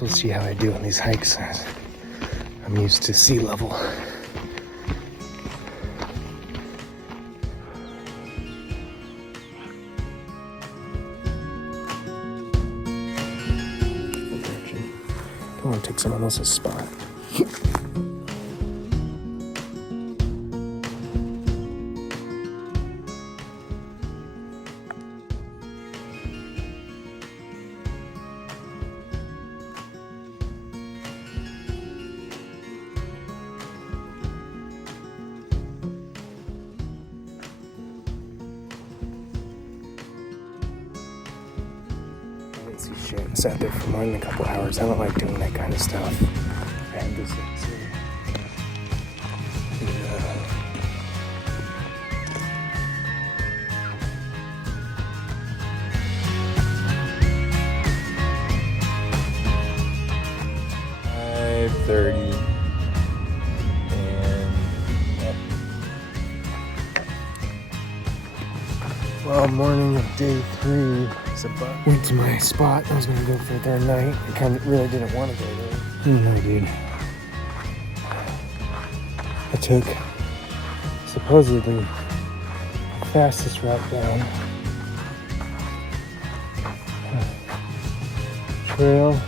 So let's see how I do on these hikes. I'm used to sea level. Don't want to take someone else's spot. See shit. I sat there for more than a couple hours. I don't like doing that kind of stuff. I had this at 5:30 and well, morning of day 3. Went to my spot. I was gonna go for a third night. I kind of really didn't want to go there. No, dude. I took supposedly the fastest route down. Trail.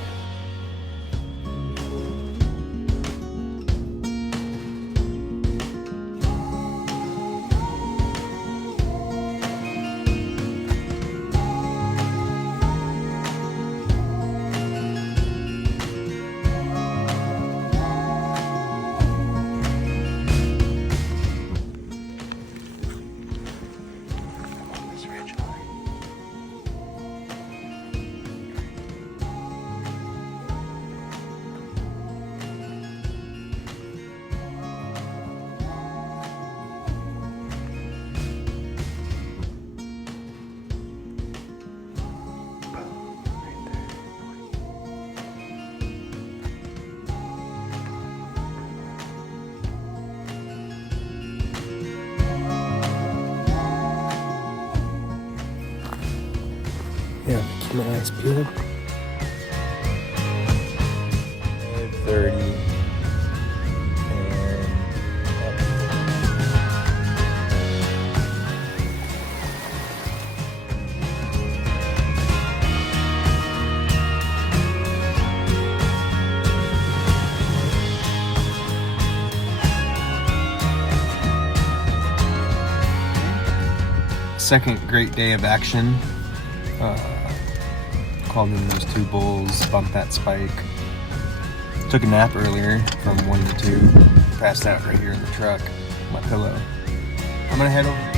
Yeah, keep my eyes peeled. 5:30 and second great day of action. Called in those 2 bulls, bumped that spike. Took a nap earlier from 1 to 2. Passed out right here in the truck, my pillow. I'm gonna head over.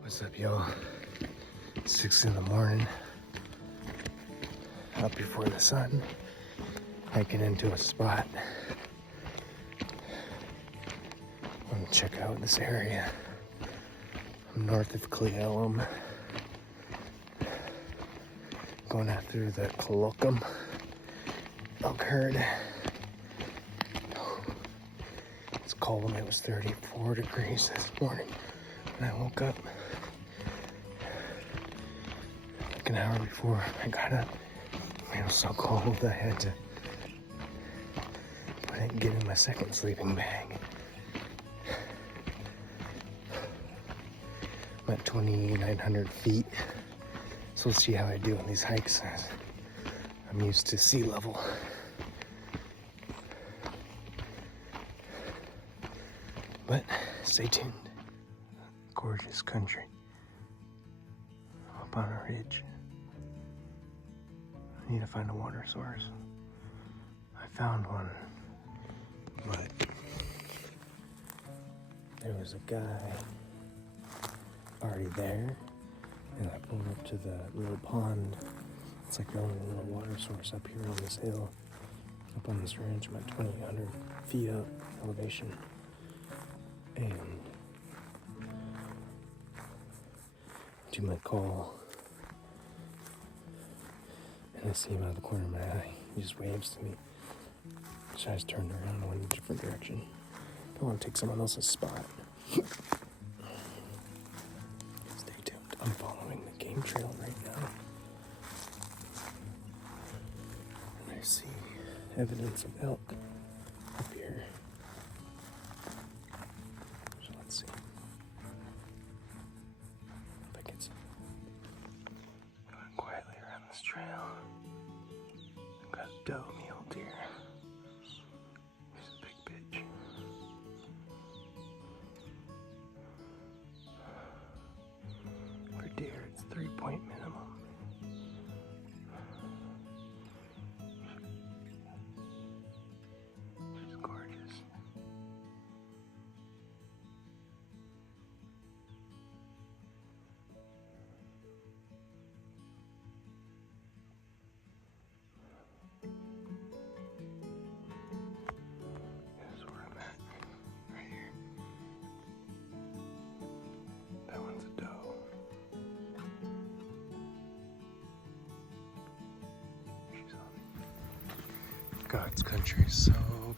What's up, y'all? 6 in the morning. Up before the sun. Hiking into a spot. I'm gonna check out this area. I'm north of Cleellum. Going out through the Colocum elk herd. It's cold. It was 34 degrees this morning when I woke up. Like an hour before I got up. It was so cold I had to get in my second sleeping bag. I'm at 2,900 feet. So let's see how I do on these hikes. I'm used to sea level. But stay tuned. Gorgeous country. Up on a ridge. I need to find a water source. I found one, but there was a guy already there And I pulled up to the little pond. It's like the only little water source up here on this hill. Up on this ranch, about 2,800 feet up elevation. And to my call, and I see him out of the corner of my eye. He just waves to me. So I just turned around and went in a different direction. Don't want to take someone else's spot. Stay tuned. I'm following the game trail right now. And I see evidence of elk up here. So let's see. If I can see. Going quietly around this trail. I've got a doe mule deer. He's a big bitch. For deer, it's 3-point minimum. She's gorgeous. This is where I'm at, right here. That one's a doe. She's on. God's country is so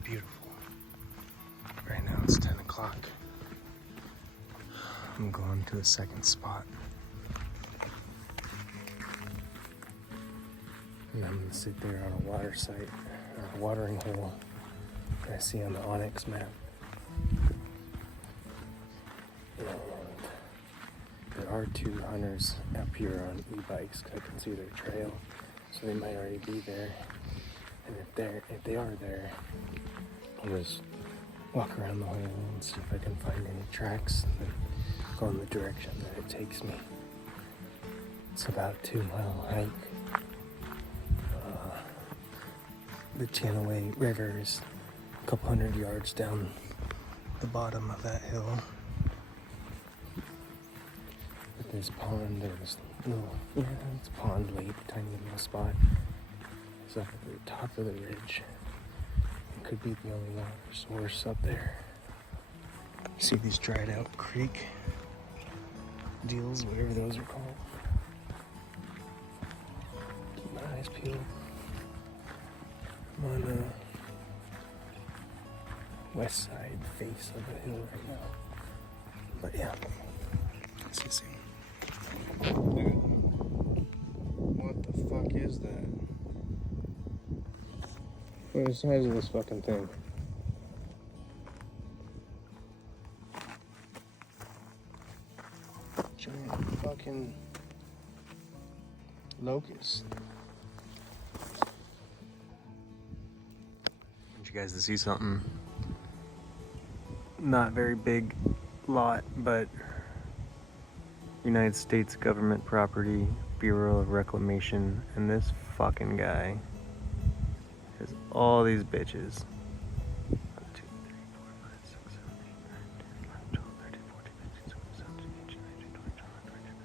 beautiful. Right now it's 10 o'clock. I'm going to the second spot. And I'm gonna sit there on a water site, or a watering hole that I see on the Onyx map. And there are 2 hunters up here on e-bikes, because I can see their trail, so they might already be there. And if they are there, I'll just walk around the hole and see if I can find any tracks and go in the direction that it takes me. It's about a 2-mile hike. The Channaway River is a couple hundred yards down the bottom of that hill. With this pond, there's it's a pond lake, tiny little spot. It's up at the top of the ridge. It could be the only water source up there. You see these dried out creek deals, whatever those are called. Keep my eyes peeled. I'm on the west side face of the hill right now. But yeah, let's just see. What the fuck is that? What is the size of this fucking thing? Giant fucking locust. I want you guys to see something. Not very big lot, but United States government property, Bureau of Reclamation, and this fucking guy has all these bitches. 1, 2, 3, 4, 5, 6, 7, 8, 9, 10, 11, 12, 13, 14, 15, 16, 17, 18, 19, 20, 21, 22, 23, 24, 25,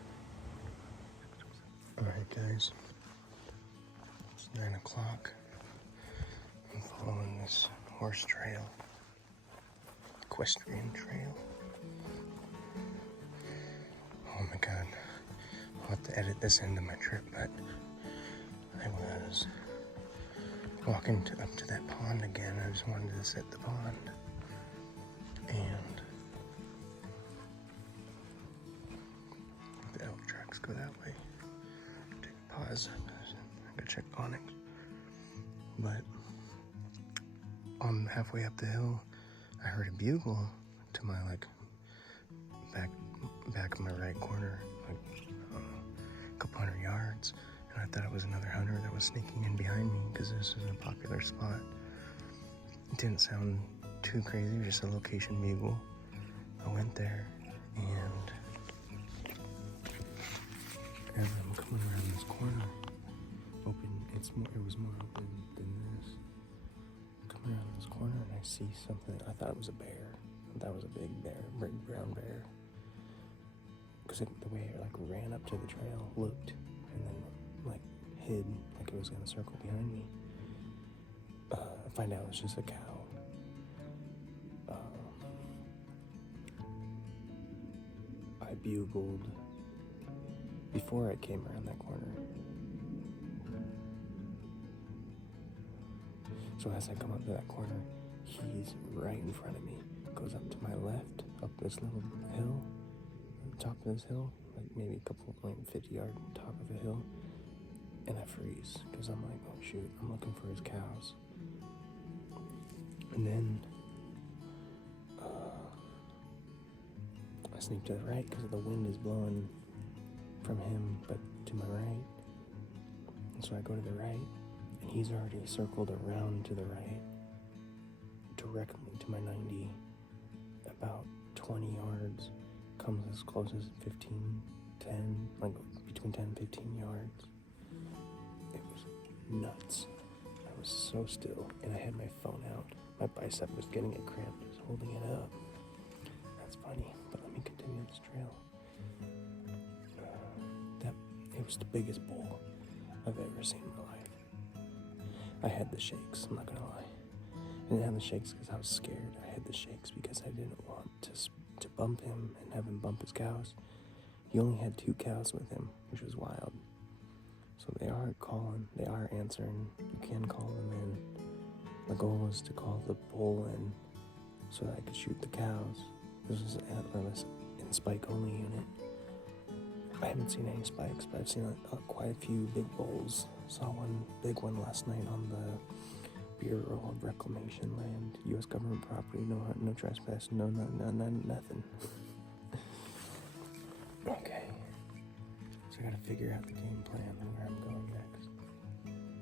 26, 27. Alright guys, it's 9 o'clock. I'm following this horse trail, equestrian trail. Oh my god, I'll have to edit this into my trip, but I was walking up to that pond again. I just wanted to sit the pond, and the elk tracks go that way. Take a pause, I gotta check Onyx. But on halfway up the hill, I heard a bugle to my back of my right corner, a couple hundred yards, and I thought it was another hunter that was sneaking in behind me because this is a popular spot. It didn't sound too crazy, just a location bugle. I went there, and as I'm coming around this corner, it was more open than this. Coming around this corner, and I see something. I thought it was a bear. I thought it was a big bear, big brown bear, because the way it like ran up to the trail, looked, and then like hid, like it was gonna circle behind me. I find out it's just a cow. I bugled before I came around that corner. So as I come up to that corner, he's right in front of me. Goes up to my left, up this little hill, top of this hill, like maybe a couple, like 50 yard top of a hill, and I freeze because I'm like, oh shoot, I'm looking for his cows. And then I sneak to the right because the wind is blowing from him, but to my right. And so I go to the right, and he's already circled around to the right, directly to my 90, about 20 yards, comes as close as 15, 10, like between 10 and 15 yards. It was nuts. I was so still, and I had my phone out. My bicep was getting it cramped, just holding it up. That's funny, but let me continue this trail. It was the biggest bull I've ever seen in my life. I had the shakes, I'm not gonna lie. I didn't have the shakes because I was scared. I had the shakes because I didn't want to bump him and have him bump his cows. He only had 2 cows with him, which was wild. So they are calling, they are answering. You can call them in. The goal was to call the bull in so that I could shoot the cows. This was an antlerless and spike only unit. I haven't seen any spikes, but I've seen quite a few big bulls. Saw one big one last night on the Bureau of Reclamation land, U.S. government property, no trespass, no nothing. Okay, so I gotta figure out the game plan and where I'm going next.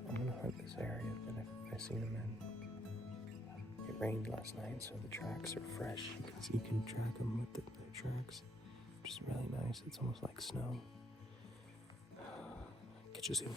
I'm gonna hunt this area that I've seen them in. It rained last night, so the tracks are fresh. You can track them with the tracks, which is really nice. It's almost like snow. Catch you soon.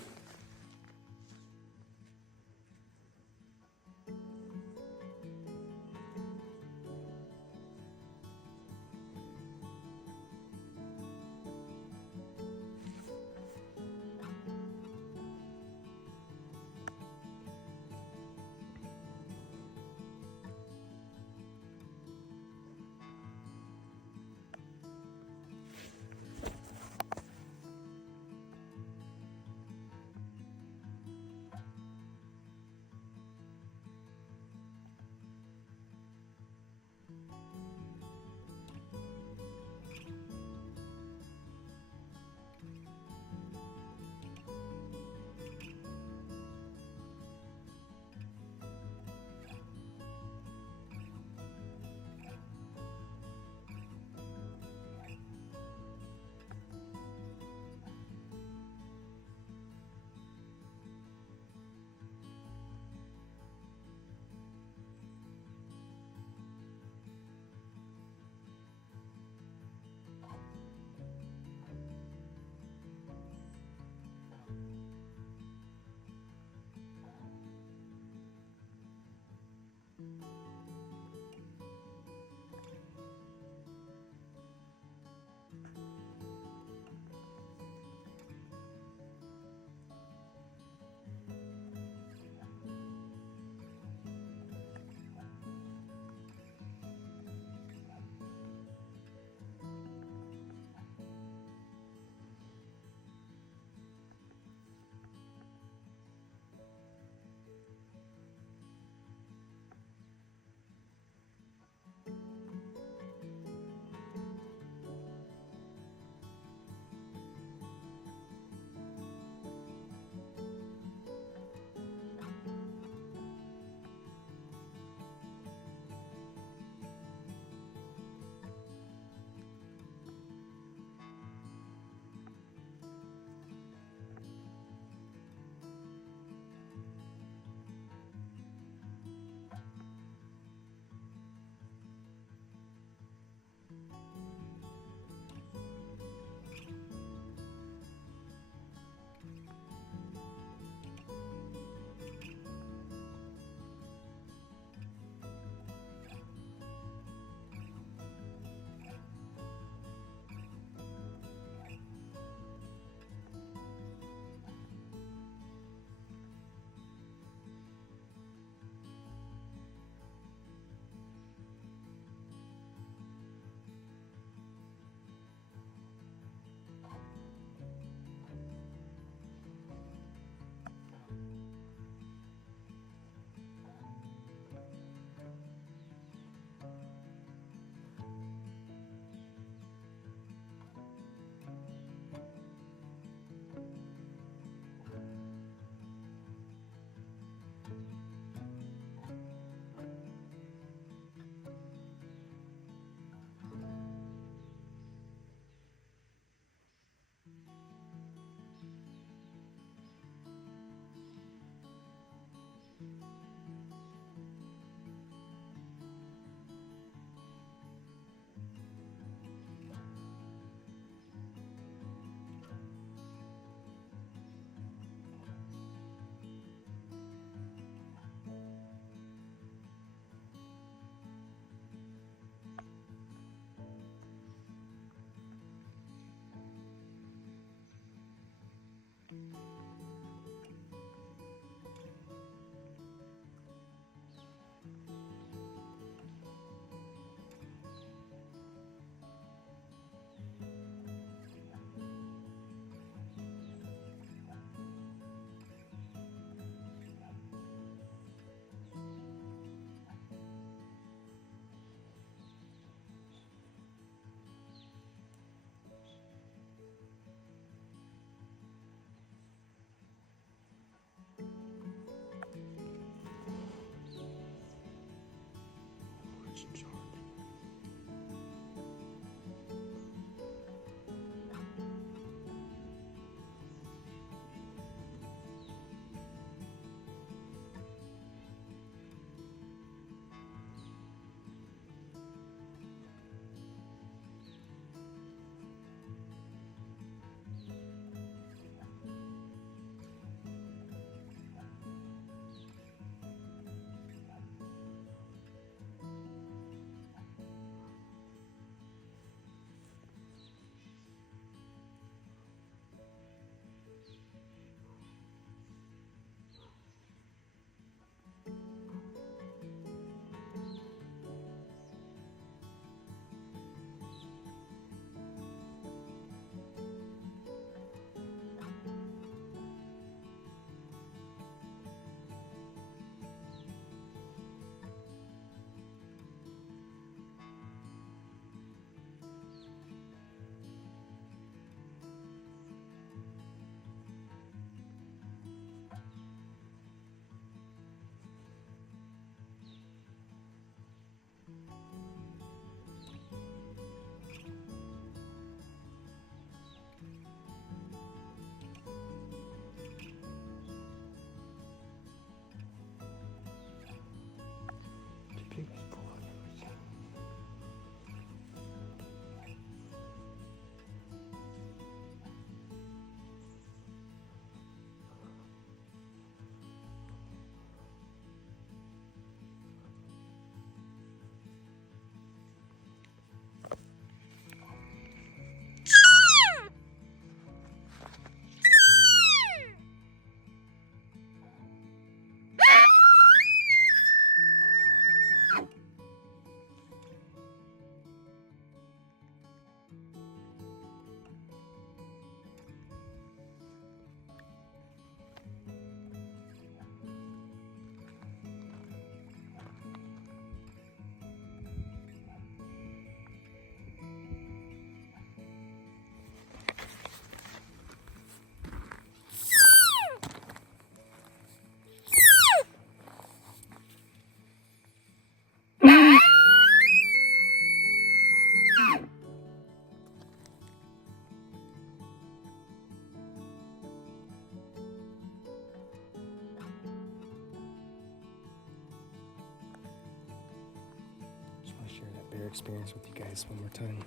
bear experience with you guys one more time.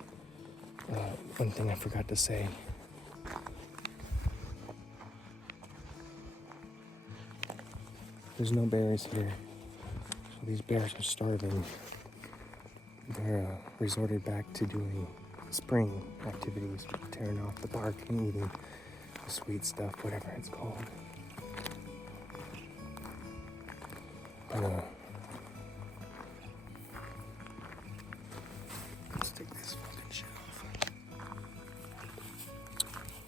One thing I forgot to say. There's no bears here, so these bears are starving. They're resorted back to doing spring activities, tearing off the bark and eating the sweet stuff, whatever it's called. But, let's take this fucking shit off.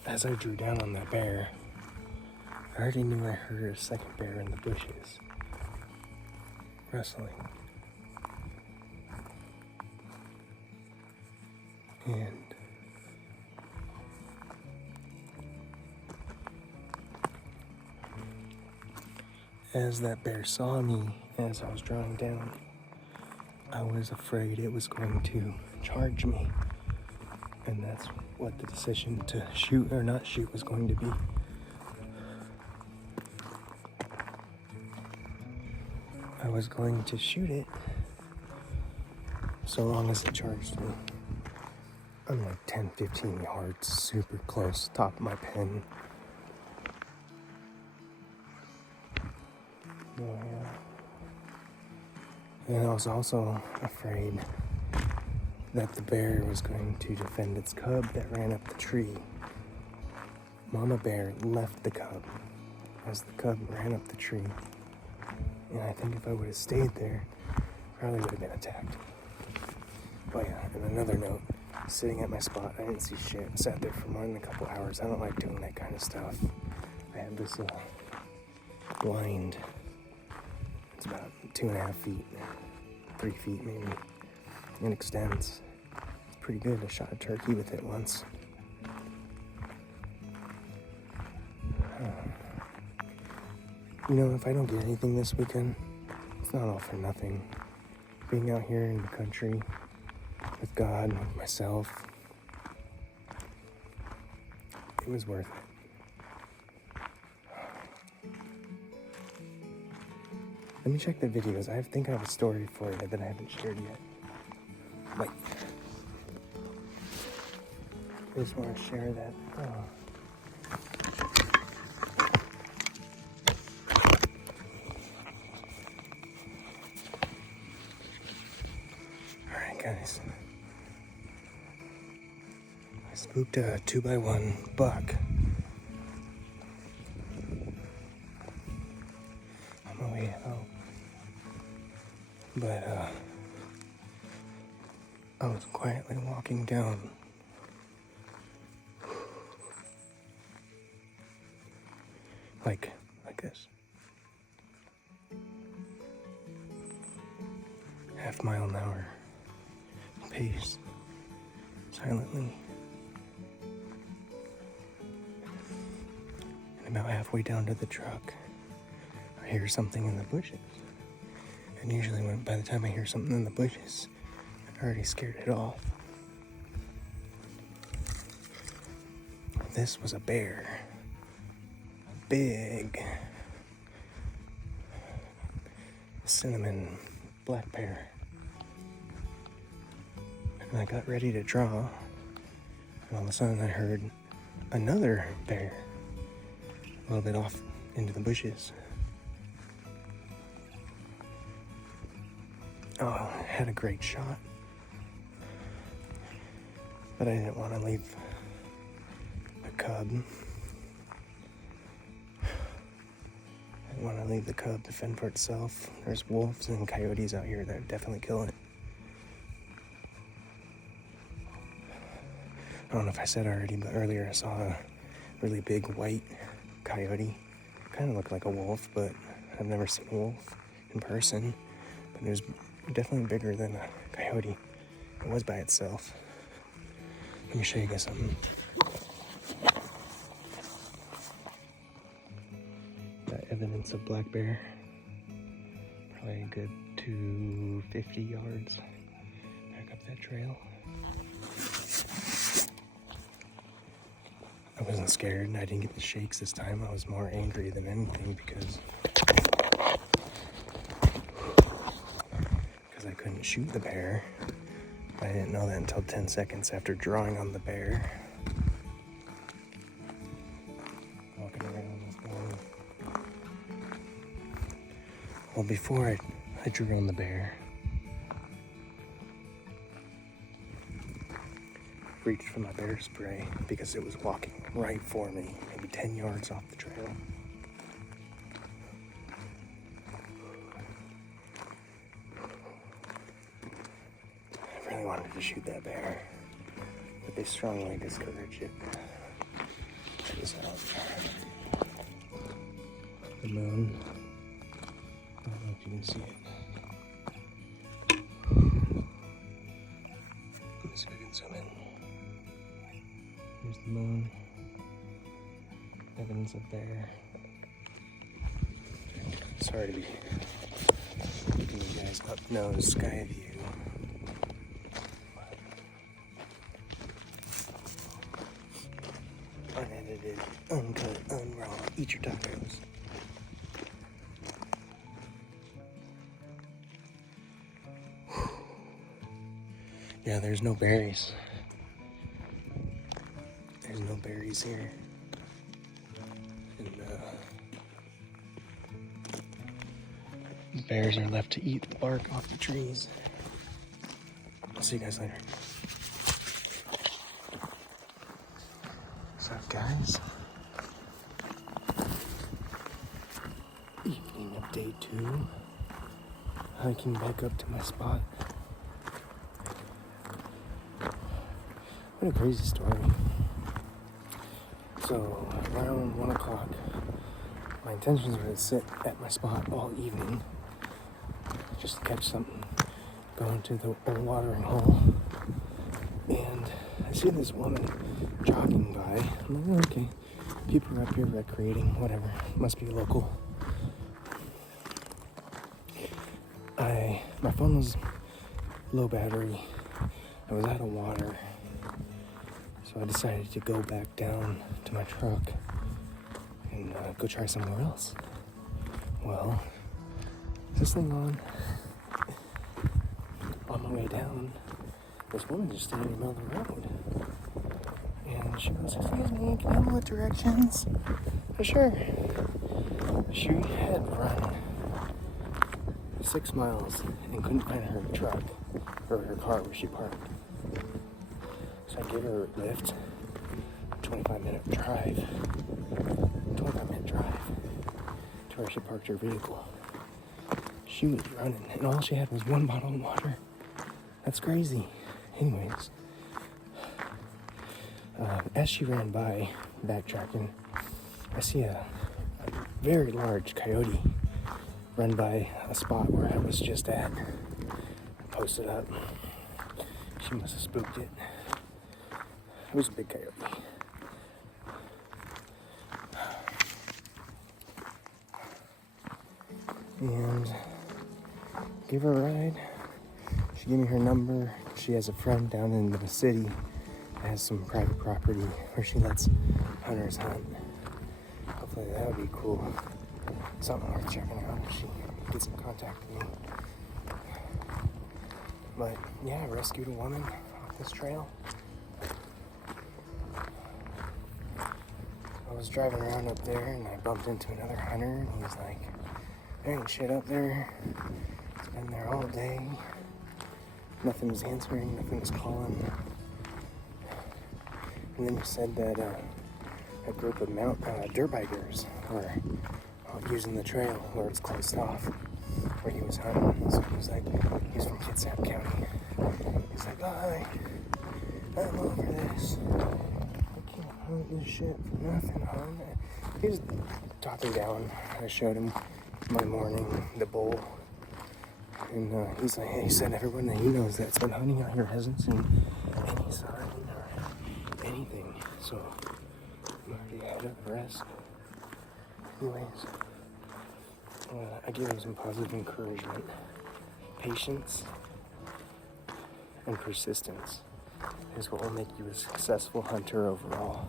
As I drew down on that bear, I already knew I heard a second bear in the bushes, wrestling. And as that bear saw me as I was drawing down, I was afraid it was going to charge me. And that's what the decision to shoot or not shoot was going to be. I was going to shoot it so long as it charged me. I'm like 10, 15 yards, super close, top of my pen. And I was also afraid that the bear was going to defend its cub that ran up the tree. Mama bear left the cub as the cub ran up the tree. And I think if I would have stayed there, probably would have been attacked. But yeah, and another note, sitting at my spot, I didn't see shit. Sat there for more than a couple hours. I don't like doing that kind of stuff. I have this blind. It's about 2.5 feet, 3 feet maybe. It extends. It's pretty good. I shot a turkey with it once. You know, if I don't get anything this weekend, it's not all for nothing. Being out here in the country with God, with myself, it was worth it. Let me check the videos. I think I have a story for you that I haven't shared yet. Wait. I just want to share that. Alright, guys. I spooked a 2x1 buck. On my way out. But, I was quietly walking down. Like this. half-mile-an-hour pace, silently. And about halfway down to the truck, I hear something in the bushes. And usually by the time I hear something in the bushes, I've already scared it off. This was a bear. A big cinnamon black bear. And I got ready to draw, and all of a sudden I heard another bear a little bit off into the bushes. Oh, I had a great shot, but I didn't want to leave the cub. I didn't want to leave the cub to fend for itself. There's wolves and coyotes out here that would definitely kill it. I don't know if I said already, but earlier I saw a really big white coyote. Kind of looked like a wolf, but I've never seen a wolf in person. But it was definitely bigger than a coyote. It was by itself. Let me show you guys something. That evidence of black bear. Probably a good 250 yards back up that trail. I wasn't scared, and I didn't get the shakes this time. I was more angry than anything because I couldn't shoot the bear. I didn't know that until 10 seconds after drawing on the bear. Walking around this morning. Well, before I drew on the bear, reached for my bear spray because it was walking right for me, maybe 10 yards off the trail. I really wanted to shoot that bear, but they strongly discourage it. Check this out. The moon. I don't know if you can see it. Let me see if I can zoom in. Here's the moon. Evidence up there. Sorry to be giving you guys up nose sky view. Unedited, uncut, unraw. Eat your tacos. Yeah, there's no berries. There's no berries here. And the bears are left to eat the bark off the trees. I'll see you guys later. What's up, guys? Evening of day 2. Hiking back up to my spot. What a crazy story. So, around 1 o'clock, my intentions were to sit at my spot all evening, just to catch something, go into the old watering hole, and I see this woman jogging by. I'm like, okay, people are up here recreating, whatever, must be local. My phone was low battery, I was out of water. So I decided to go back down to my truck and go try somewhere else. Well, is this thing on? On my way down, this woman just standing in the middle of the road. And she goes, "Excuse me, can I have more directions?" For sure. She had run 6 miles and couldn't find her truck or her car where she parked. So I gave her a lift, 25-minute drive to where she parked her vehicle. She was running, and all she had was 1 bottle of water. That's crazy. Anyways, as she ran by, backtracking, I see a very large coyote run by a spot where I was just at. Posted up. She must have spooked it. It was a big coyote. And gave her a ride. She gave me her number. She has a friend down in the city that has some private property where she lets hunters hunt. Hopefully that would be cool. Something worth checking out if she gets in contact with me. But yeah, I rescued a woman off this trail. I was driving around up there and I bumped into another hunter and he was like, "There ain't shit up there. It's been there all day. Nothing was answering, nothing was calling." And then he said that a group of dirt bikers were using the trail where it's closed off, where he was hunting. So he was like, he's from Kitsap County. He's like, "Hi, I'm over this. I can't hunt this shit for nothing, huh?" He was talking down. I showed him my morning, the bull. And he's like, he said everyone that he knows that's been hunting out here hasn't seen any sign or anything. So I'm already ahead of the rest. Anyways, I gave him some positive encouragement. Patience and persistence is what will make you a successful hunter overall.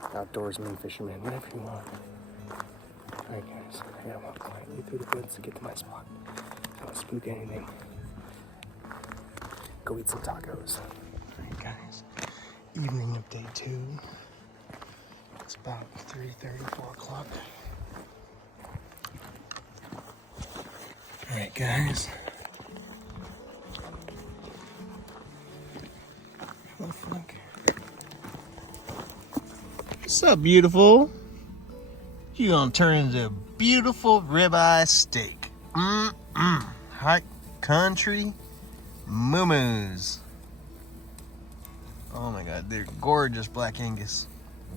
Outdoorsman, fisherman, whatever you want. Alright guys, I gotta walk quietly through the woods to get to my spot. Don't spook anything. go eat some tacos. Alright guys, evening of day 2. It's about 3:30, 4 o'clock. Alright guys. Hello Frank. What's up, beautiful? You gonna turn into a beautiful ribeye steak. Hot country moo-moos. Oh my god, they're gorgeous Black Angus.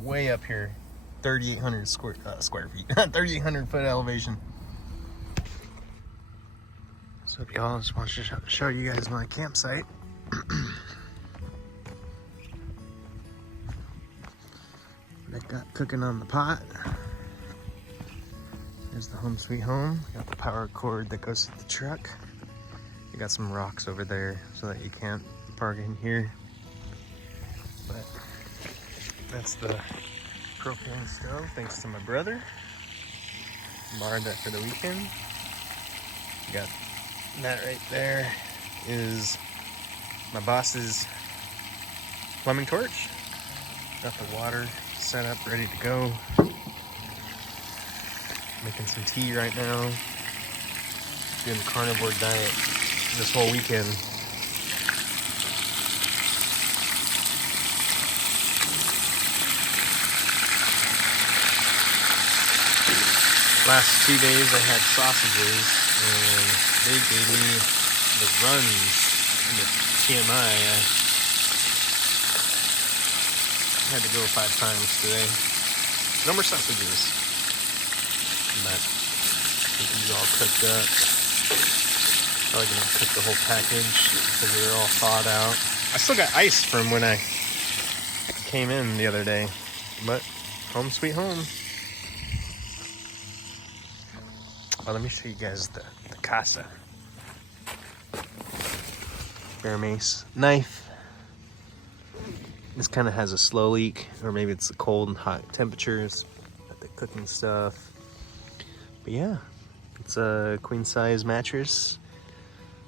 Way up here. 3,800 square feet. 3,800 foot elevation. So y'all, just want to show you guys my campsite. I got cooking on the pot. There's the home sweet home. Got the power cord that goes to the truck. You got some rocks over there so that you can't park in here. But that's the propane stove, thanks to my brother. Borrowed that for the weekend. You got that right there is my boss's plumbing torch. Got the water set up, ready to go. Making some tea right now. Doing the carnivore diet this whole weekend. Last 2 days I had sausages and they gave me the runs in the TMI. I had to go 5 times today. No more sausages. But these all cooked up. Probably gonna cook the whole package because they're all thawed out. I still got ice from when I came in the other day, but home sweet home. Well, let me show you guys the casa. Bear mace knife. This kind of has a slow leak, or maybe it's the cold and hot temperatures at the cooking stuff. But yeah, it's a queen size mattress.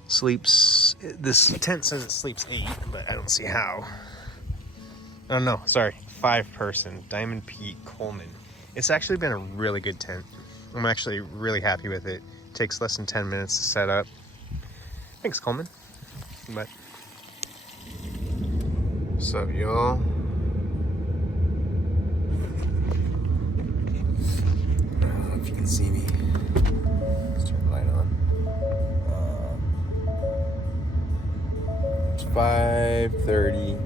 Sleeps, this tent says it sleeps 8, but I don't see how. Oh no, sorry, 5 person, Diamond Pete Coleman. It's actually been a really good tent. I'm actually really happy with it. It takes less than 10 minutes to set up. Thanks, Coleman. But what's up, y'all? I don't know if you can see me. Let's turn the light on. It's 5:30,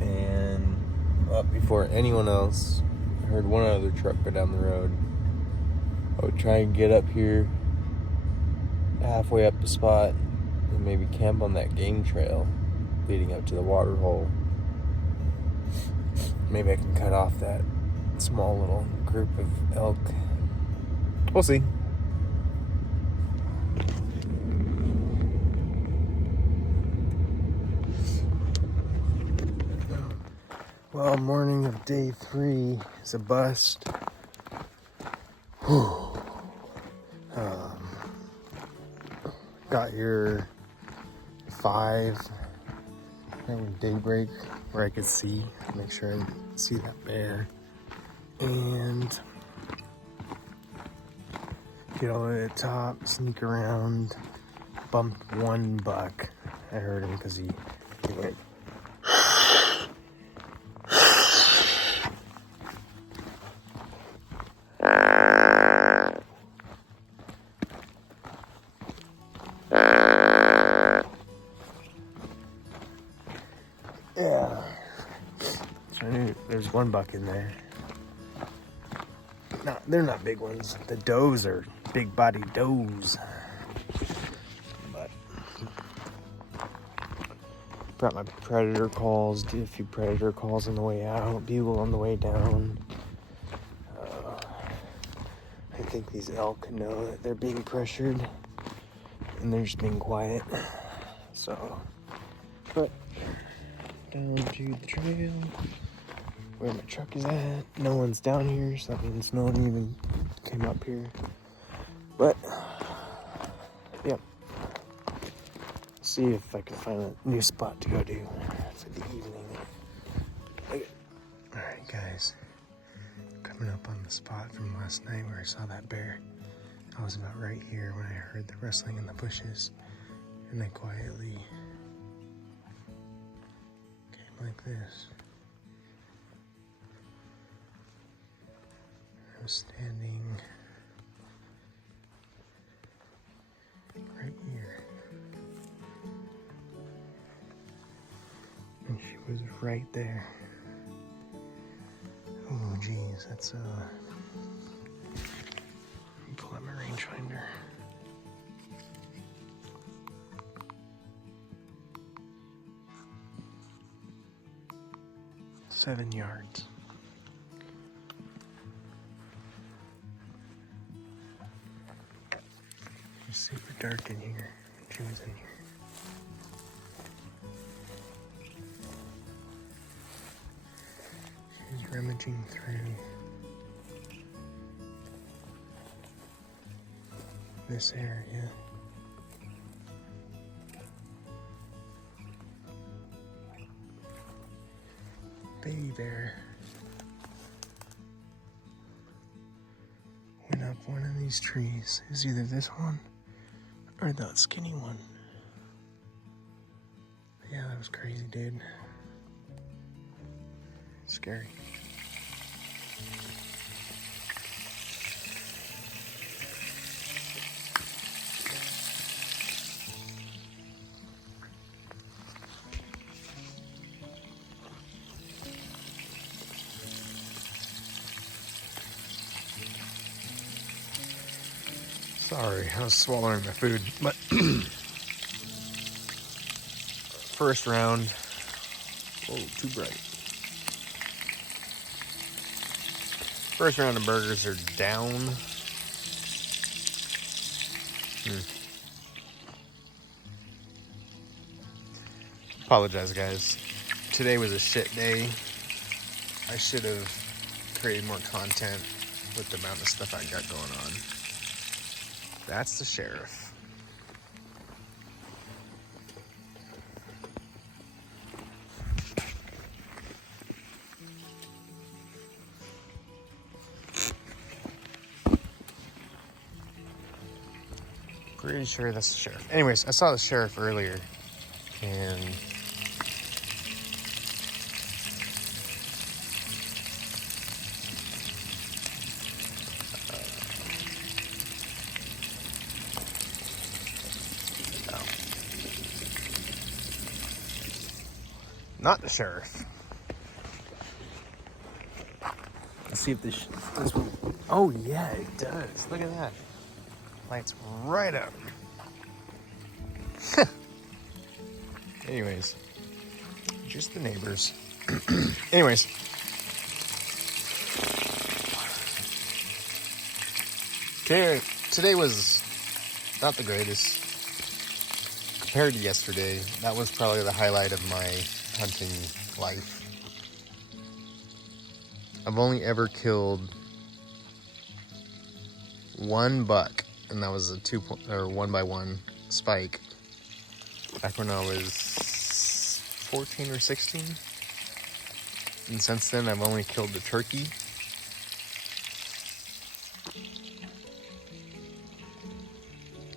and I'm up before anyone else. I heard one other truck go down the road. I would try and get up here halfway up the spot and maybe camp on that game trail leading up to the water hole. Maybe I can cut off that small little group of elk. We'll see. Well, morning of day 3 is a bust. Got here 5 right daybreak where I could see, make sure I see that bear, and get all the way to the top, sneak around, bumped one buck. I heard him because he went. Yeah. So I knew there's one buck in there. No, they're not big ones. The does are big body does. But brought my predator calls, did a few predator calls on the way out, bugle on the way down. I think these elk know that they're being pressured and they're just being quiet. So, but down to the trail where my truck is at. No one's down here, so that means no one even came up here. But, yep. see if I can find a new spot to go to for the evening. Okay. Alright guys, coming up on the spot from last night where I saw that bear. I was about right here when I heard the rustling in the bushes, and I quietly came like this. I was standing right here, and she was right there. Oh geez, that's let me pull out my rangefinder. Seven yards. It's super dark in here. She was in here. She's rummaging through this area. Baby bear went up one of these trees. It's either this one or that skinny one. But yeah, that was crazy, dude. Scary. Sorry, I was swallowing my food, but first round, oh, too bright. First round of burgers are down. Apologize, guys. Today was a shit day. I should have created more content with the amount of stuff I got going on. That's the sheriff. Pretty sure that's the sheriff. Anyways, I saw the sheriff earlier, and not the sheriff. Let's see if this one. Oh yeah, it does. Look at that. Lights right up. Anyways, just the neighbors. Anyways, today was not the greatest compared to yesterday. That was probably the highlight of my hunting life. I've only ever killed one buck, and that was a 1x1 spike back when I was 14 or 16. And since then, I've only killed the turkey.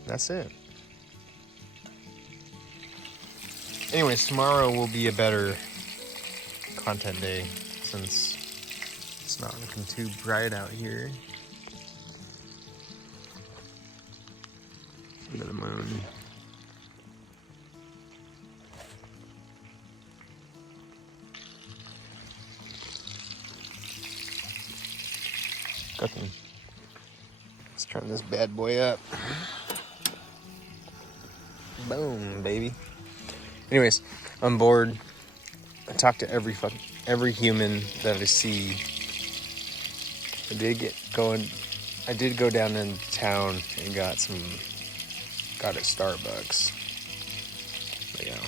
That's it. Anyways, tomorrow will be a better content day since it's not looking too bright out here. Look at the moon. Cooking. Let's turn this bad boy up. Boom, baby. Anyways, I'm bored. I talk to every human that I see. I did go down into town and got at Starbucks. But yeah.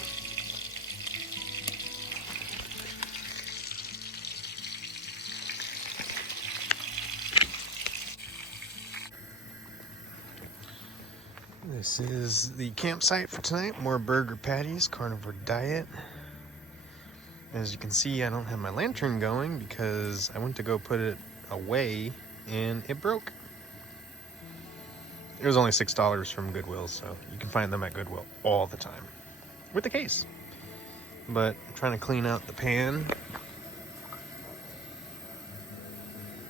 This is the campsite for tonight. More burger patties, carnivore diet. As you can see, I don't have my lantern going because I went to go put it away and it broke. It was only $6 from Goodwill, so you can find them at Goodwill all the time with the case. But I'm trying to clean out the pan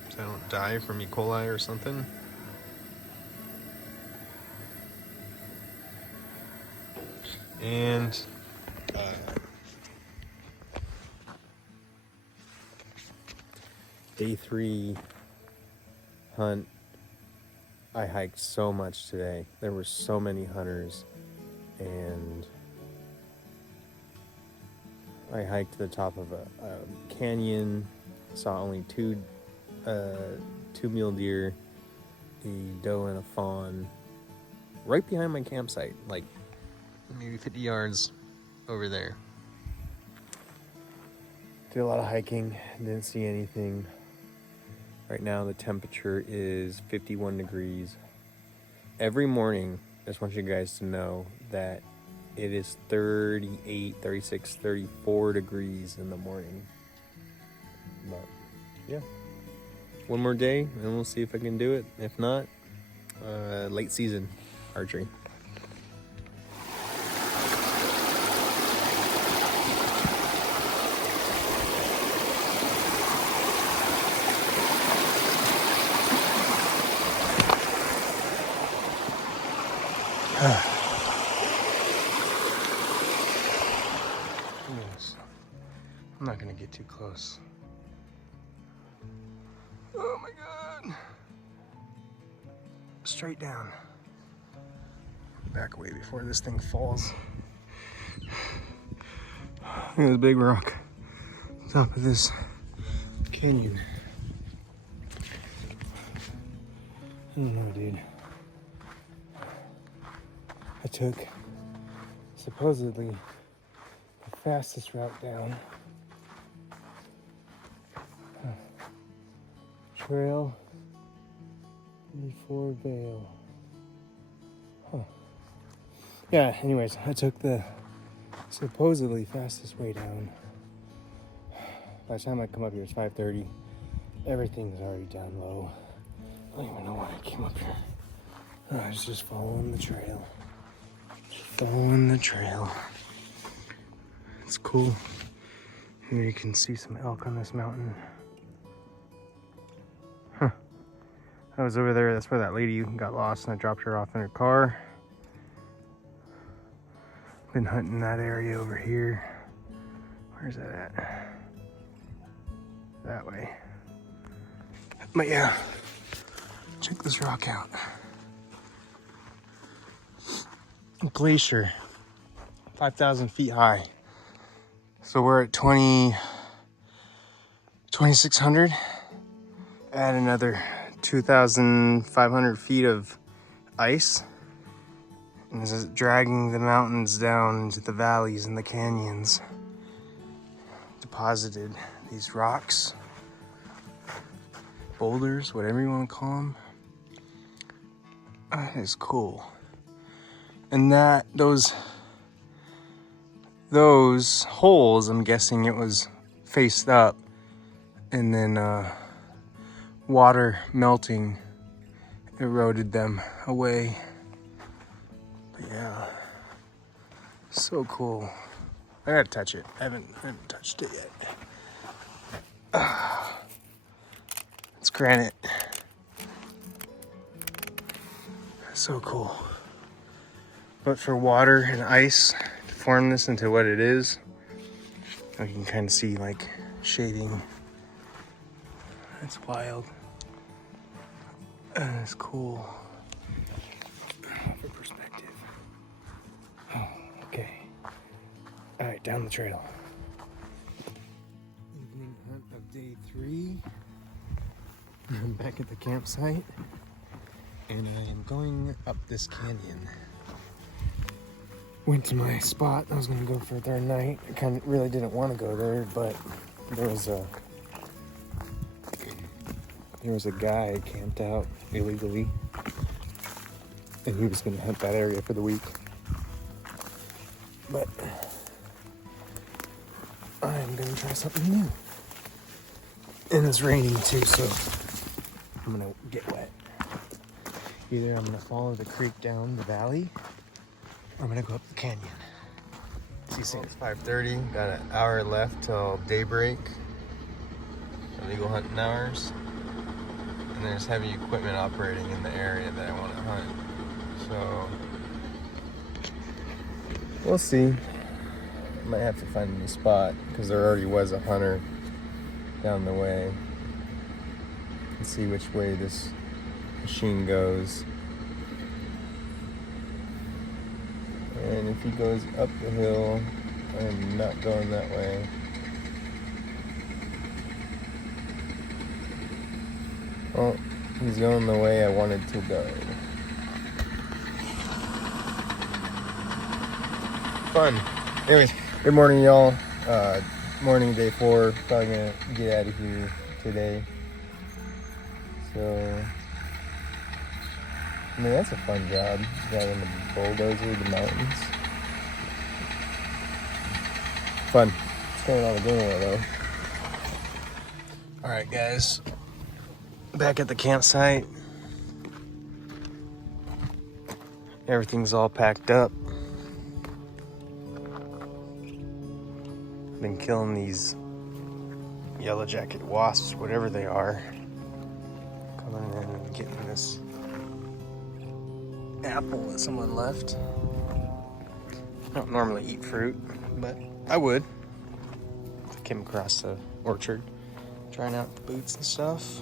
so I don't die from E. coli or something. And day 3 hunt. I hiked so much today. There were so many hunters, and I hiked to the top of a canyon. Saw only two mule deer, a doe and a fawn, right behind my campsite, like maybe 50 yards over there. Did a lot of hiking, didn't see anything. Right now the temperature is 51 degrees. Every morning, I just want you guys to know that it is 38, 36, 34 degrees in the morning. But yeah, one more day and we'll see if I can do it. If not, late season archery. Yes. I'm not gonna get too close. Oh my God. Straight down. Back away before this thing falls. Look at this big rock. Top of this canyon. I don't know, dude. I took supposedly the fastest route down. Trail before Vale. Yeah, anyways, I took the supposedly fastest way down. By the time I come up here, it's 5:30. Everything's already down low. I don't even know why I came up here. I was just following the trail. Following the trail. It's cool. Here you can see some elk on this mountain. I was over there, that's where that lady got lost and I dropped her off in her car. Been hunting that area over here. Where's that at? That way. But yeah, check this rock out. Glacier, 5,000 feet high. So we're at 2,600. Add another 2,500 feet of ice. And this is dragging the mountains down into the valleys and the canyons. Deposited these rocks, boulders, whatever you want to call them. That is cool. And that those holes, I'm guessing it was faced up, and then water melting eroded them away. But yeah, so cool. I gotta touch it. I haven't touched it yet. It's granite. So cool. But for water and ice to form this into what it is, you can kind of see like shading. It's wild. And it's cool. For perspective. Oh, okay. All right, down the trail. Evening hunt of day 3. I'm back at the campsite, and I am going up this canyon. Went to my spot. I was gonna go for a third night. I kind of really didn't want to go there, but there was a guy camped out illegally. and he was going to hunt that area for the week. But I'm going to try something new. And it's raining too, so I'm going to get wet. Either I'm going to follow the creek down the valley, or I'm going to go up the canyon. It's 5:30, got an hour left till daybreak. Illegal hunting hours. And there's heavy equipment operating in the area that I want to hunt. So we'll see. Might have to find a new spot because there already was a hunter down the way. Let's see which way this machine goes. And if he goes up the hill, I'm not going that way. Well, he's going the way I wanted to go. Fun. Anyways, good morning, y'all. Morning, day 4. Probably gonna get out of here today. So, I mean, that's a fun job, driving the bulldozer, the mountains. Fun. It's going all the going away, though. All right, guys. Back at the campsite. Everything's all packed up. Been killing these yellow jacket wasps, whatever they are. Coming in and getting this apple that someone left. I don't normally eat fruit, but I would. I came across the orchard, trying out the boots and stuff.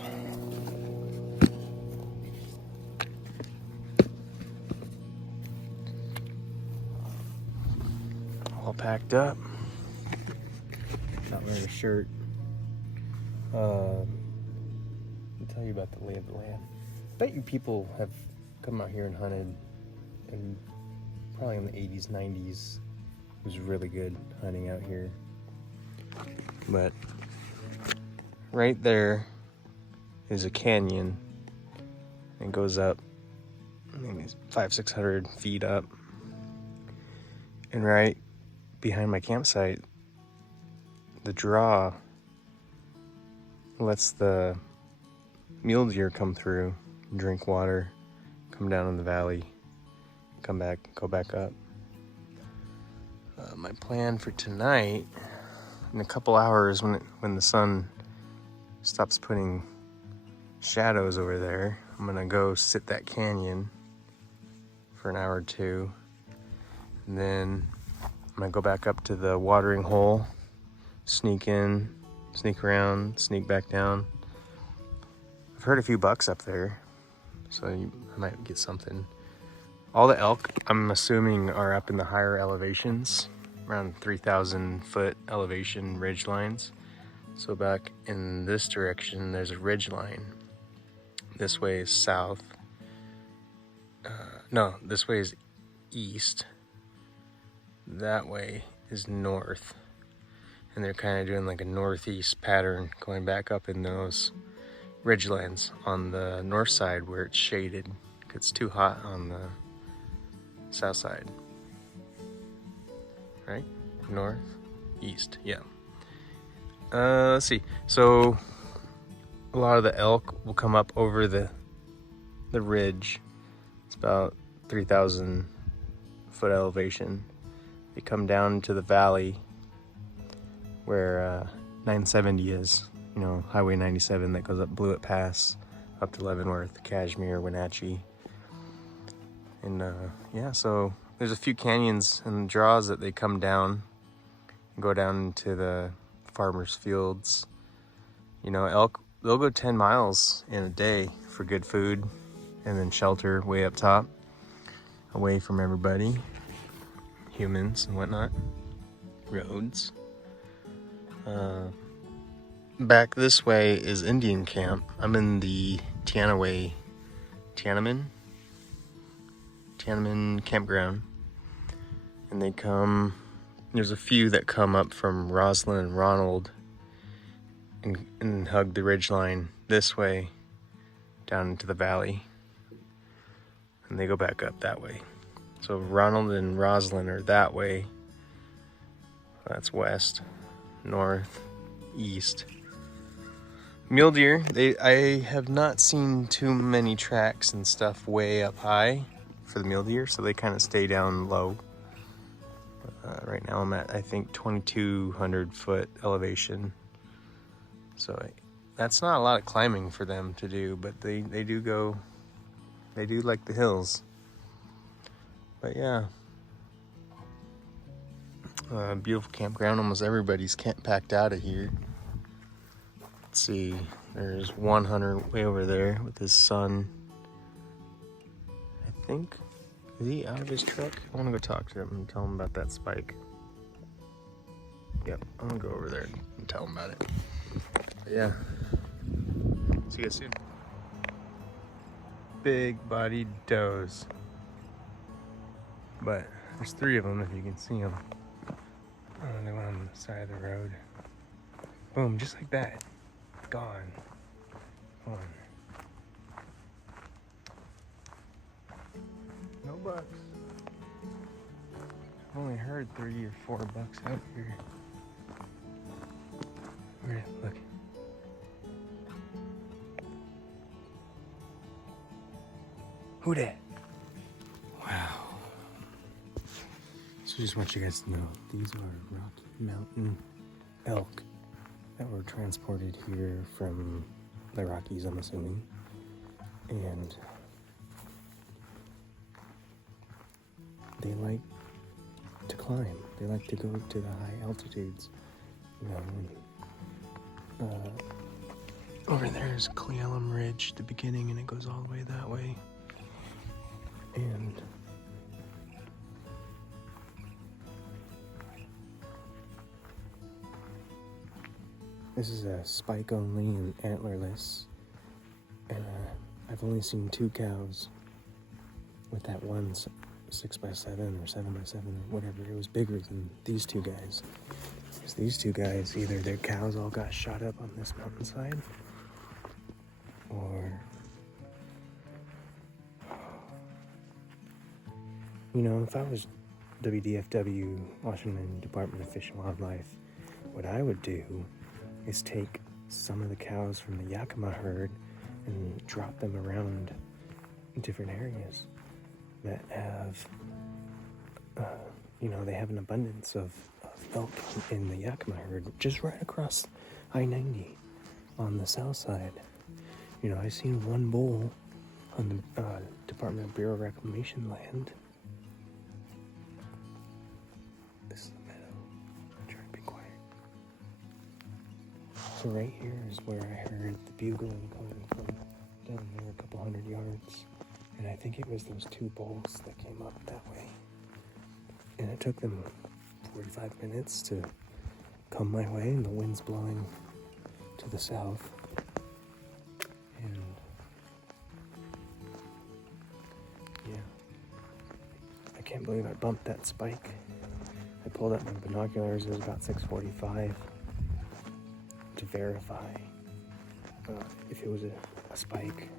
All packed up. Not wearing a shirt. I'll tell you about the lay of the land. I bet you people have come out here and hunted, and probably in the 80s, 90s. It was really good hunting out here. But right there is a canyon. It goes up, maybe 500-600 feet up. And right behind my campsite, the draw lets the mule deer come through, drink water, come down in the valley, come back, go back up. My plan for tonight, in a couple hours when the sun stops putting shadows over there, I'm gonna go sit that canyon for an hour or two, and then I'm gonna go back up to the watering hole, sneak in, sneak around, sneak back down. I've heard a few bucks up there, so I might get something. All the elk, I'm assuming, are up in the higher elevations, around 3,000 foot elevation ridge lines. So back in this direction, there's a ridge line. This way is south. No, this way is east. That way is north. And they're kind of doing like a northeast pattern, going back up in those ridgelines on the north side where it's shaded. It's too hot on the south side. Right? North, east, yeah. Let's see. So a lot of the elk will come up over the ridge. It's about 3,000 foot elevation. They come down to the valley where 970 is, you know, Highway 97 that goes up Blewett Pass, up to Leavenworth, Kashmir, Wenatchee. And yeah, so there's a few canyons and draws that they come down and go down into the farmers' fields. You know, elk, they'll go 10 miles in a day for good food and then shelter way up top, away from everybody, humans and whatnot, roads. Back this way is Indian camp. I'm in the Tiananmen campground. And they come, there's a few that come up from Roslyn and Ronald and hug the ridgeline this way down into the valley. and they go back up that way. So Ronald and Roslyn are that way. That's west, north, east. Mule deer, I have not seen too many tracks and stuff way up high for the mule deer, so they kind of stay down low. Right now I'm at, I think, 2,200 foot elevation. So that's not a lot of climbing for them to do, but they do like the hills. But yeah, beautiful campground. Almost everybody's packed out of here. Let's see, there's one hunter way over there with his son. I think, is he out of his truck? I want to go talk to him and tell him about that spike. Yep, I'm gonna go over there and tell him about it. But yeah, see you guys soon. Big bodied does. But there's 3 of them if you can see them. Oh, they went on the side of the road. Boom, just like that. Gone. Gone. No bucks. I've only heard 3 or 4 bucks out here. Where? Look. Who dat? Wow. So just want you guys to know, these are Rocky Mountain elk that were transported here from the Rockies, I'm assuming. And they like to climb. They like to go to the high altitudes. You know, over there is Cleellum Ridge, the beginning, and it goes all the way that way. And this is a spike only and antlerless. And I've only seen 2 cows with that one 6x7 or 7x7 or whatever. It was bigger than these 2 guys. Because these 2 guys, either their cows all got shot up on this mountainside, or, you know, if I was WDFW, Washington Department of Fish and Wildlife, what I would do is take some of the cows from the Yakima herd and drop them around in different areas that have, you know, they have an abundance of elk in the Yakima herd just right across I-90 on the south side. You know, I seen 1 bull on the Department of Bureau of Reclamation land. This is the meadow. I'm trying to be quiet. So right here is where I heard the bugling coming from, down there a couple hundred yards. And I think it was those 2 bulls that came up that way. And it took them 45 minutes to come my way, and the wind's blowing to the south. And yeah, I can't believe I bumped that spike. I pulled out my binoculars. It was about 6:45 to verify if it was a spike.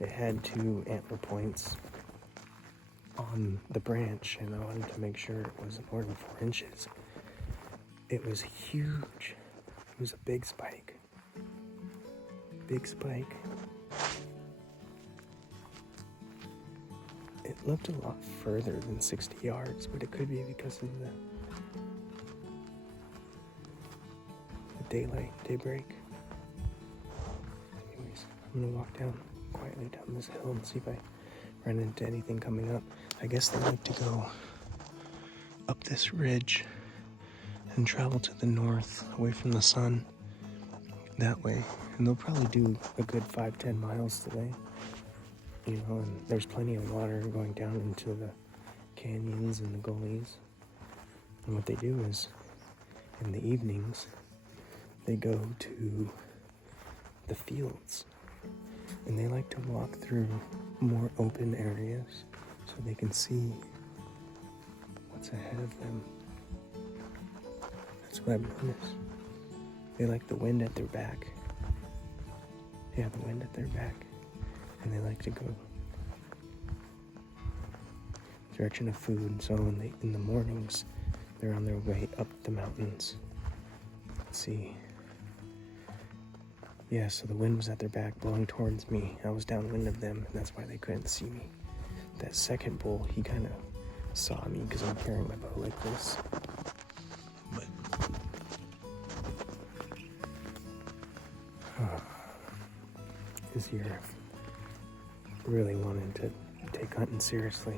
It had 2 antler points on the branch, and I wanted to make sure it wasn't more than 4 inches. It was huge. It was a big spike. Big spike. It looked a lot further than 60 yards, but it could be because of the daybreak. Anyways, I'm gonna walk quietly down this hill and see if I run into anything coming up. I guess they like to go up this ridge and travel to the north, away from the sun, that way. And they'll probably do a good 5-10 miles today. You know, and there's plenty of water going down into the canyons and the gullies. And what they do is, in the evenings, they go to the fields. And they like to walk through more open areas so they can see what's ahead of them. That's what I've noticed. They like the wind at their back. Yeah, the wind at their back. And they like to go direction of food. So in the mornings, they're on their way up the mountains. Let's see. Yeah, so the wind was at their back blowing towards me. I was downwind of them, and that's why they couldn't see me. That second bull, he kind of saw me because I'm carrying my bow like this. But this year, really wanted to take hunting seriously,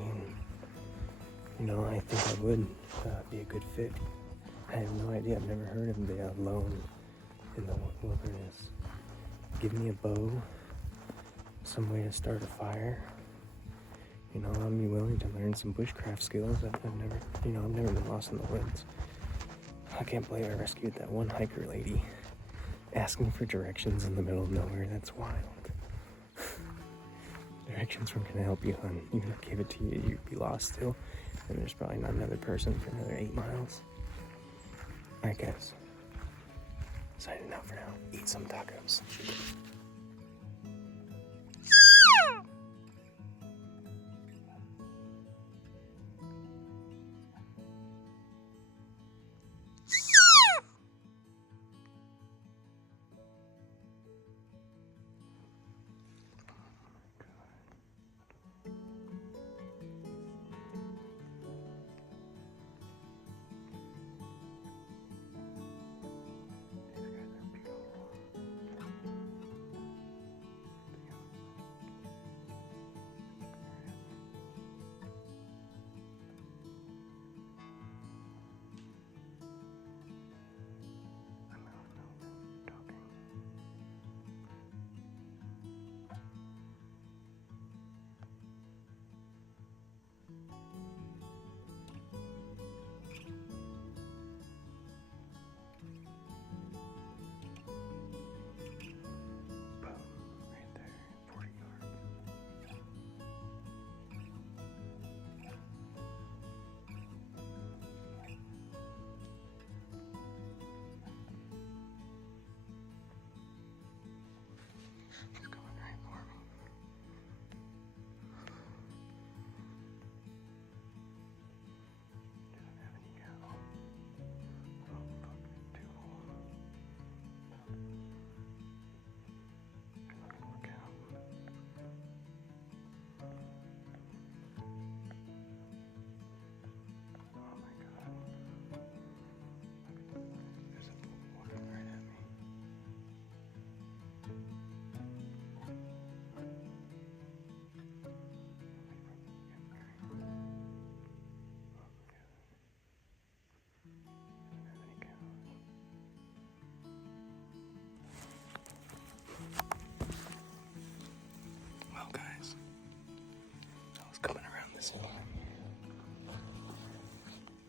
and I think I would be a good fit. I have no idea. I've never heard of the alone in the wilderness. Give me a bow, some way to start a fire. I'm willing to learn some bushcraft skills. I've never been lost in the woods. I can't believe I rescued that one hiker lady, asking for directions in the middle of nowhere. That's wild. Directions weren't gonna help you, hon. Even if I gave it to you, you'd be lost still. And there's probably not another person for another 8 miles. I guess. Signing out for now. Eat some tacos.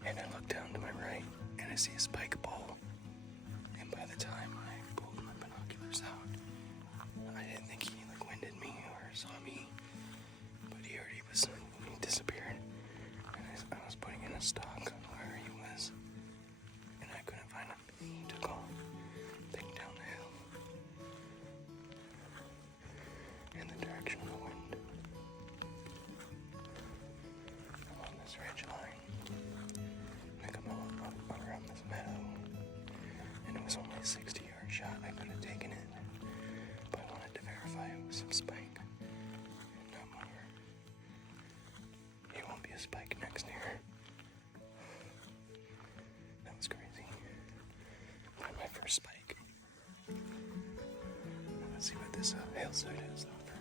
And I look down to my right and I see a spike bull. And by the time I pulled my binoculars out, I didn't think he winded me or saw me, but he disappeared. And I was putting in a stalk on where he was, and I couldn't find him. He took off, heading down the hill in the direction of the wind. I'm on this ridge line. I come out around this meadow, and it was only a 60-yard shot. I could have taken it, but I wanted to verify it was some spike, and not more. It won't be a spike next year. That was crazy. Got my first spike. Let's see what this hillside is after.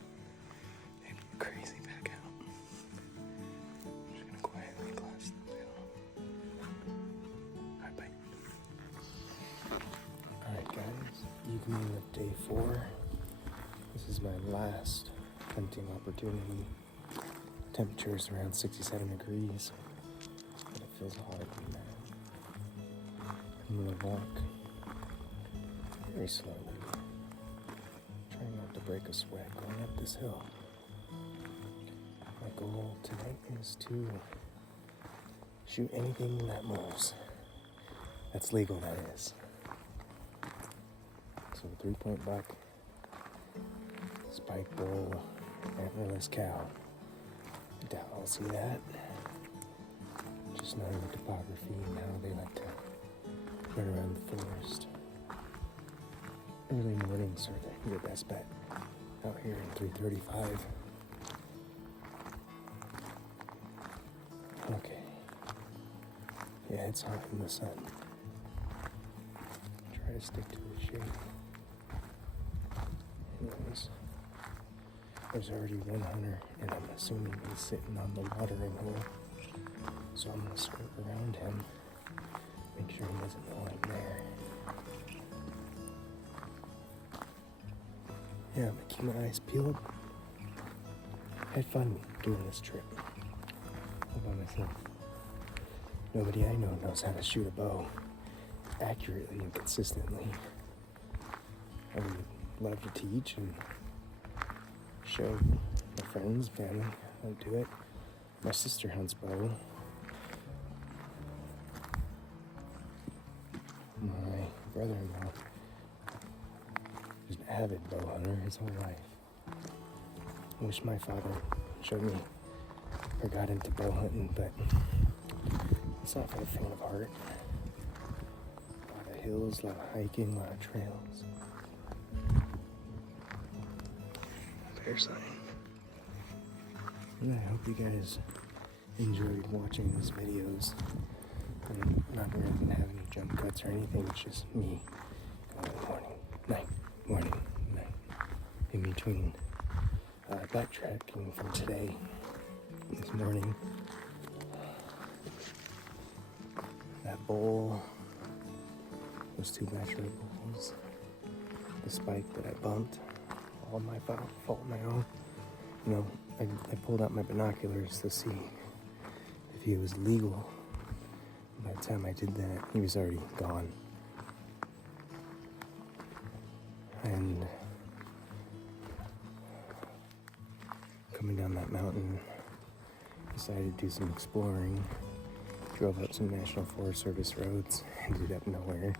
Maybe crazy back out. I'm just gonna quietly glass the hill. Alright, bye. Alright guys, evening of day 4. This is my last hunting opportunity. Temperature is around 67 degrees, but it feels hot in there. I'm gonna walk very slowly, trying not to break a sweat going up this hill. My goal tonight is to shoot anything that moves. That's legal, that is. So 3-point buck, spike bull, antlerless cow. Doubt I'll see that. just knowing the topography and how they like to run around the forest. Early mornings are the best bet out here in 335. Okay. Yeah, it's hot in the sun. Try to stick to the shade. Anyways, there's already one hunter, and I'm assuming he's sitting on the watering hole. So I'm gonna skirt around him, make sure he doesn't know I'm there. Yeah, but keep my eyes peeled. Had fun doing this trip all by myself. Nobody I know knows how to shoot a bow accurately and consistently. I would love to teach and show my friends, family how to do it. My sister hunts bow. My brother-in-law is an avid bow hunter his whole life. I wish my father showed me or got into bow hunting, but it's not for the faint of heart. A lot of hills, a lot of hiking, a lot of trails. Bear sign. And I hope you guys enjoyed watching these videos. I'm not going to have any jump cuts or anything, it's just me morning, night, in between backtracking from today, this morning. That bowl, those two bachelor bowls, the spike that I bumped, all my fault my own. You know, I pulled out my binoculars to see if he was legal. By the time I did that, he was already gone. And coming down that mountain, decided to do some exploring. Drove up some National Forest Service roads, ended up nowhere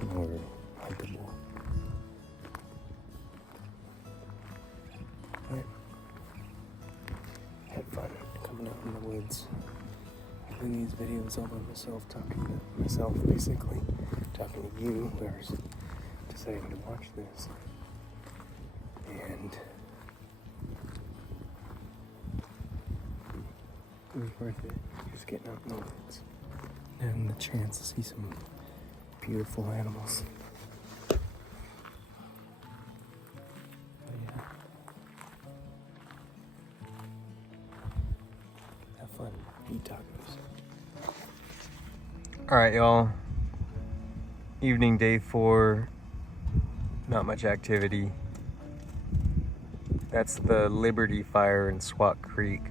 huntable. But had fun coming out in the woods. Doing these videos all by myself, talking to myself, basically. Talking to you, whoever's deciding to watch this. And it was worth it, just getting out in the woods. Having the chance to see some beautiful animals. But yeah. Have fun, eat tacos. Alright, y'all. Evening day 4. Not much activity. That's the Liberty Fire in Swat Creek.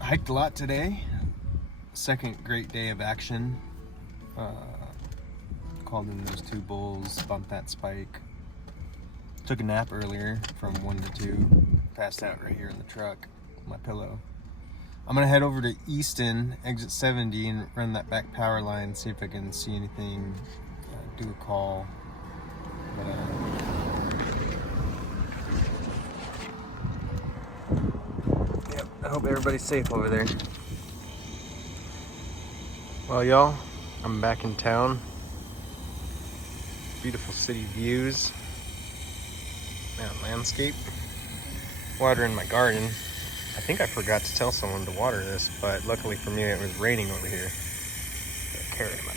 Hiked a lot today. Second great day of action. Called in those 2 bulls, bumped that spike. Took a nap earlier from 1 to 2. Passed out right here in the truck, my pillow. I'm gonna head over to Easton, exit 70, and run that back power line, see if I can see anything, do a call. But, yep, I hope everybody's safe over there. Well, y'all, I'm back in town. Beautiful city views. Landscape. Watering my garden. I think I forgot to tell someone to water this, but luckily for me it was raining over here. Got a carrot in my